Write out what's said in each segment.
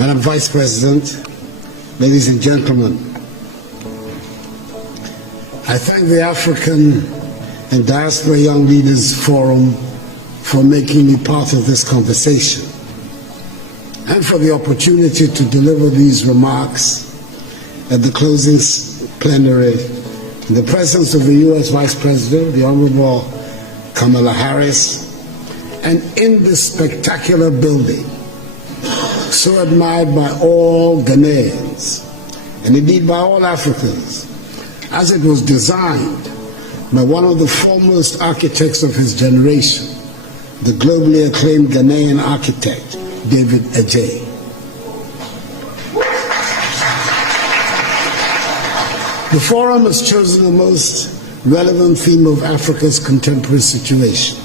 Madam Vice President, ladies and gentlemen, I thank the African and Diaspora Young Leaders Forum for making me part of this conversation and for the opportunity to deliver these remarks at the closing plenary in the presence of the U.S. Vice President, the Honorable Kamala Harris, and in this spectacular building, so admired by all Ghanaians, and indeed by all Africans, as it was designed by one of the foremost architects of his generation, the globally acclaimed Ghanaian architect, David Addo. The forum has chosen the most relevant theme of Africa's contemporary situation,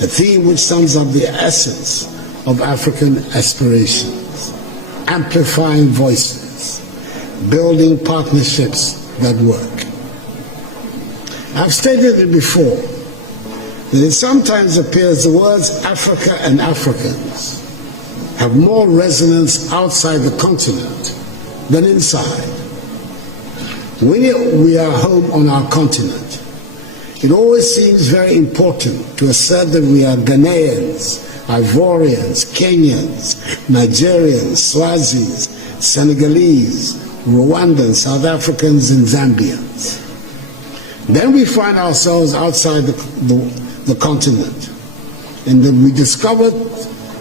a theme which sums up the essence of African aspirations: amplifying voices, building partnerships that work. I've stated it before, that it sometimes appears the words Africa and Africans have more resonance outside the continent than inside. When we are home on our continent, it always seems very important to assert that we are Ghanaians, Ivorians, Kenyans, Nigerians, Swazis, Senegalese, Rwandans, South Africans, and Zambians. Then we find ourselves outside the continent, and then we discovered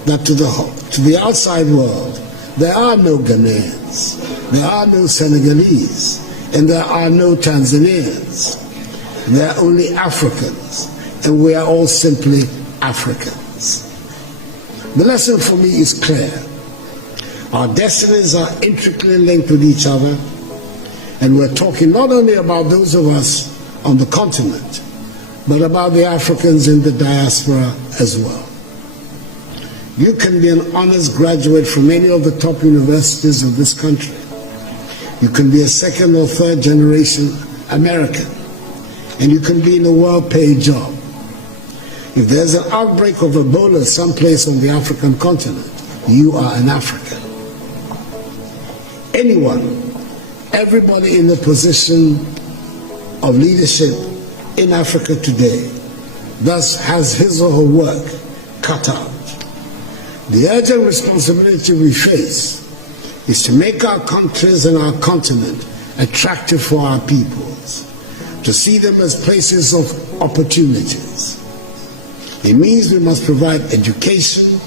that to the outside world, there are no Ghanaians, there are no Senegalese, and there are no Tanzanians. There are only Africans, and we are all simply Africans. The lesson for me is clear. Our destinies are intricately linked with each other, and we're talking not only about those of us on the continent, but about the Africans in the diaspora as well. You can be an honors graduate from any of the top universities of this country. You can be a second or third generation American, and you can be in a well-paid job. If there's an outbreak of Ebola someplace on the African continent, you are an African. Anyone, everybody in a position of leadership in Africa today thus has his or her work cut out. The urgent responsibility we face is to make our countries and our continent attractive for our peoples, to see them as places of opportunities. It means we must provide education,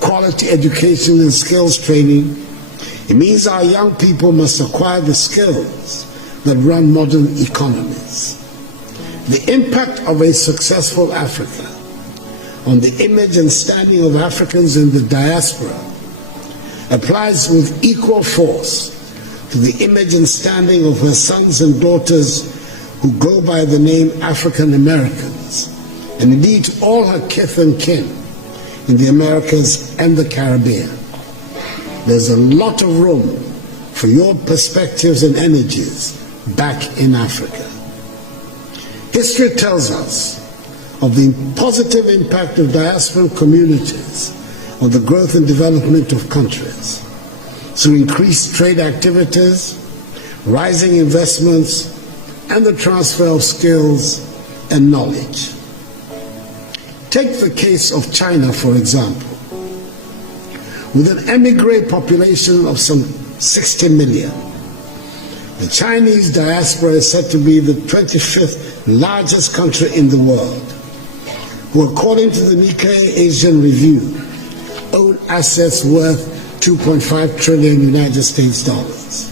quality education and skills training. It means our young people must acquire the skills that run modern economies. The impact of a successful Africa on the image and standing of Africans in the diaspora applies with equal force to the image and standing of her sons and daughters who go by the name African Americans, and indeed to all her kith and kin in the Americas and the Caribbean. There's a lot of room for your perspectives and energies back in Africa. History tells us of the positive impact of diaspora communities on the growth and development of countries through increased trade activities, rising investments, and the transfer of skills and knowledge. Take the case of China, for example. With an emigre population of some 60 million, the Chinese diaspora is said to be the 25th largest country in the world, who, according to the Nikkei Asian Review, own assets worth 2.5 trillion United States dollars.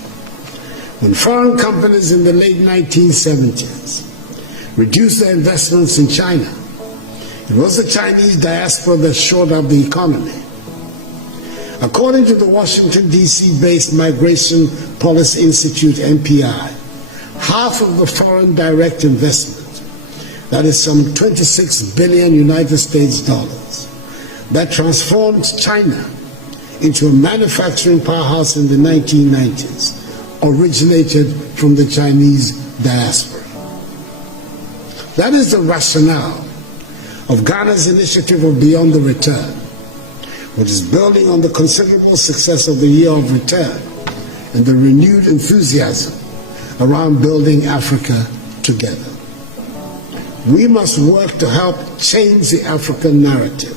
When foreign companies in the late 1970s reduced their investments in China, it was the Chinese diaspora that shored up the economy. According to the Washington, D.C.-based Migration Policy Institute, MPI, half of the foreign direct investment, that is some 26 billion United States dollars, that transformed China into a manufacturing powerhouse in the 1990s, originated from the Chinese diaspora. That is the rationale of Ghana's initiative of Beyond the Return, which is building on the considerable success of the Year of Return and the renewed enthusiasm around building Africa together. We must work to help change the African narrative,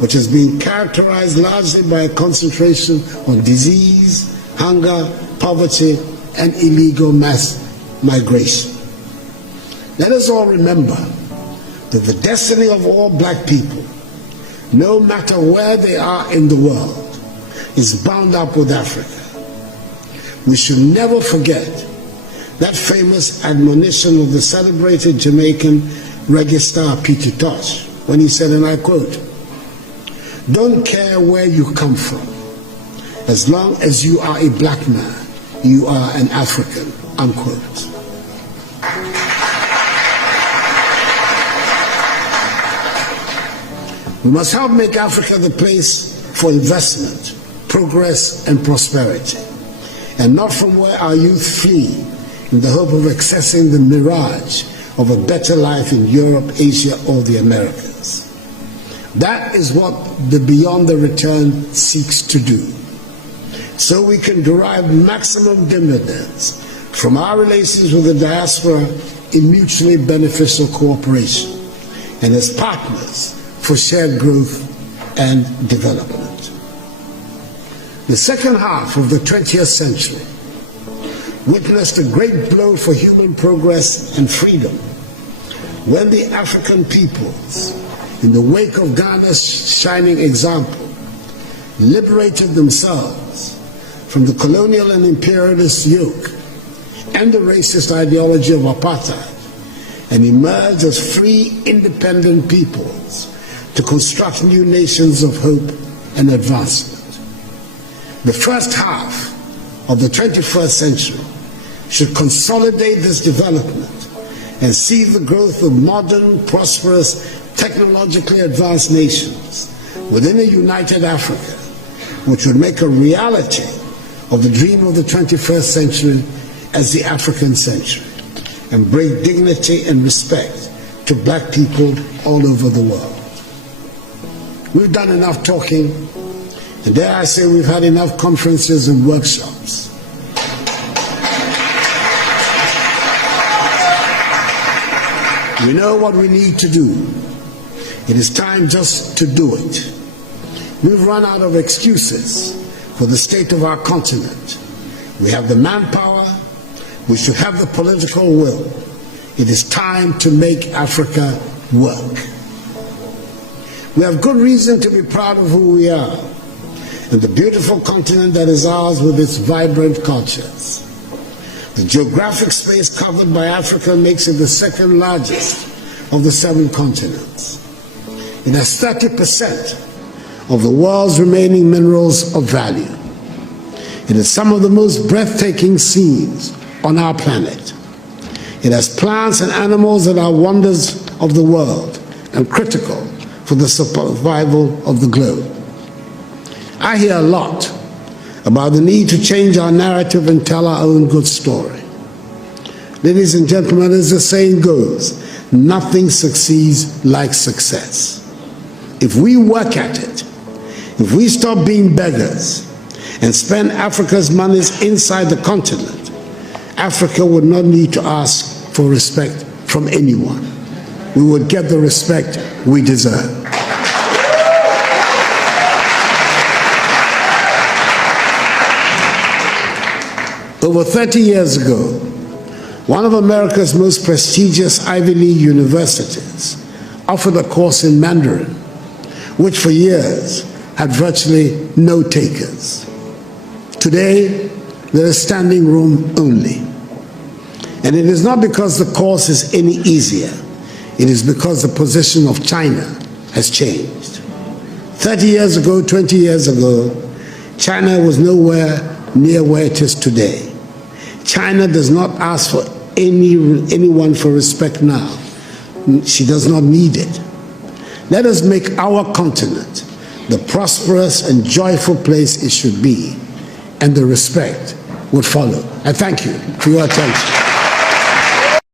which has been characterized largely by a concentration on disease, hunger, poverty, and illegal mass migration. Let us all remember that the destiny of all black people, no matter where they are in the world, is bound up with Africa. We should never forget that famous admonition of the celebrated Jamaican reggae star P.T. Tosh, when he said, and I quote, "Don't care where you come from, as long as you are a black man, you are an African," unquote. We must help make Africa the place for investment, progress, and prosperity, and not from where our youth flee in the hope of accessing the mirage of a better life in Europe, Asia, or the Americas. That is what the Beyond the Return seeks to do, so we can derive maximum dividends from our relations with the diaspora in mutually beneficial cooperation, and as partners for shared growth and development. The second half of the 20th century witnessed a great blow for human progress and freedom when the African peoples, in the wake of Ghana's shining example, liberated themselves from the colonial and imperialist yoke and the racist ideology of apartheid and emerged as free, independent peoples to construct new nations of hope and advancement. The first half of the 21st century should consolidate this development and see the growth of modern, prosperous, technologically advanced nations within a united Africa, which would make a reality of the dream of the 21st century as the African century, and bring dignity and respect to black people all over the world. We've done enough talking, and dare I say we've had enough conferences and workshops. We know what we need to do. It is time just to do it. We've run out of excuses for the state of our continent. We have the manpower, we should have the political will. It is time to make Africa work. We have good reason to be proud of who we are and the beautiful continent that is ours with its vibrant cultures. The geographic space covered by Africa makes it the second largest of the 7 continents. It has 30% of the world's remaining minerals of value. It has some of the most breathtaking scenes on our planet. It has plants and animals that are wonders of the world and critical for the survival of the globe. I hear a lot about the need to change our narrative and tell our own good story. Ladies and gentlemen, as the saying goes, nothing succeeds like success. If we work at it, if we stop being beggars and spend Africa's monies inside the continent, Africa would not need to ask for respect from anyone. We would get the respect we deserve. Over 30 years ago, one of America's most prestigious Ivy League universities offered a course in Mandarin, which for years had virtually no takers. Today, there is standing room only. And it is not because the course is any easier. It is because the position of China has changed. 30 years ago, 20 years ago, China was nowhere near where it is today. China does not ask for anyone for respect now. She does not need it. Let us make our continent the prosperous and joyful place it should be, and the respect would follow. I thank you for your attention.